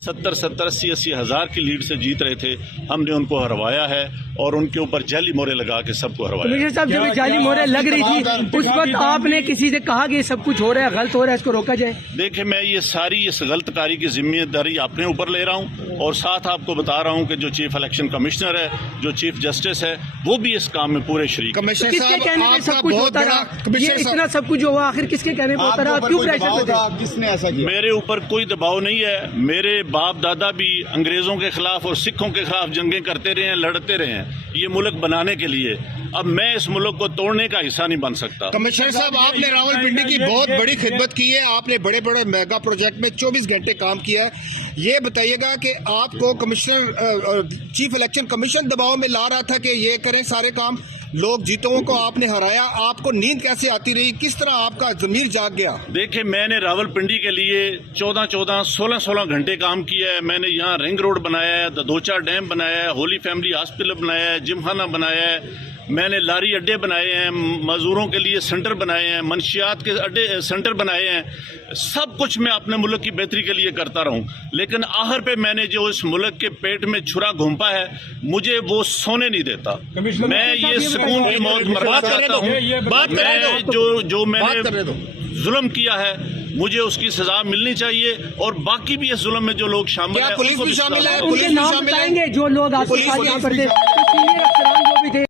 70 80 हज़ार की लीड से जीत रहे थे। हमने उनको हरवाया है और उनके ऊपर जाली मोहरे लगा के सबको हरवाया। कमिश्नर साहब, जब जाली मोहरे लग रही थी उस वक्त आपने किसी से कहा कि ये सब कुछ हो रहा है, गलत हो रहा है, इसको रोका जाए? देखिए, मैं ये सारी इस गलत कारी की जिम्मेदारी अपने ऊपर ले रहा हूँ और साथ आपको बता रहा हूँ कि जो चीफ इलेक्शन कमिश्नर है, जो चीफ जस्टिस है, वो भी इस काम में पूरे शरीक। किसके कहने में सब कुछ होता रहा? ये इतना सब कुछ हुआ, आखिर किसके कहने में होता रहा? क्यों प्रेशर में थे? किसने ऐसा किया? मेरे ऊपर कोई दबाव नहीं है। मेरे बाप दादा भी अंग्रेजों के खिलाफ और सिखों के खिलाफ जंगें करते रहे हैं, लड़ते रहे हैं ये मुल्क बनाने के लिए। अब मैं इस मुल्क को तोड़ने का हिस्सा नहीं बन सकता। कमिश्नर साहब, आपने रावलपिंडी की बहुत बड़ी खिदमत की है, आपने बड़े बड़े मेगा प्रोजेक्ट में 24 घंटे काम किया है। ये बताइएगा कि आपको कमिश्नर चीफ इलेक्शन कमीशन दबाव में ला रहा था कि ये करें सारे काम, लोग जीतों को आपने हराया, आपको नींद कैसे आती रही, किस तरह आपका जमीर जाग गया? देखिए, मैंने रावलपिंडी के लिए 14 16 घंटे काम किया है। मैंने यहाँ रिंग रोड बनाया है, ददोचा डैम बनाया है, होली फैमिली हॉस्पिटल बनाया है, जिमखाना बनाया है, मैंने लारी अड्डे बनाए हैं, मजदूरों के लिए सेंटर बनाए हैं, मंशियात के अड्डे सेंटर बनाए हैं। सब कुछ मैं अपने मुल्क की बेहतरी के लिए करता रहूं, लेकिन आखिर पे मैंने जो इस मुल्क के पेट में छुरा घोंपा है, मुझे वो सोने नहीं देता। मैं ये सुकून की मौत बर्बाद करता हूँ। मैं जो मैंने जुल्म किया है, मुझे उसकी सजा मिलनी चाहिए और बाकी भी इस जुल्म में जो लोग शामिल हैं, पुलिस भी शामिल है? उनके नाम बताएंगे जो लोग आपके साथ यहाँ पर थे?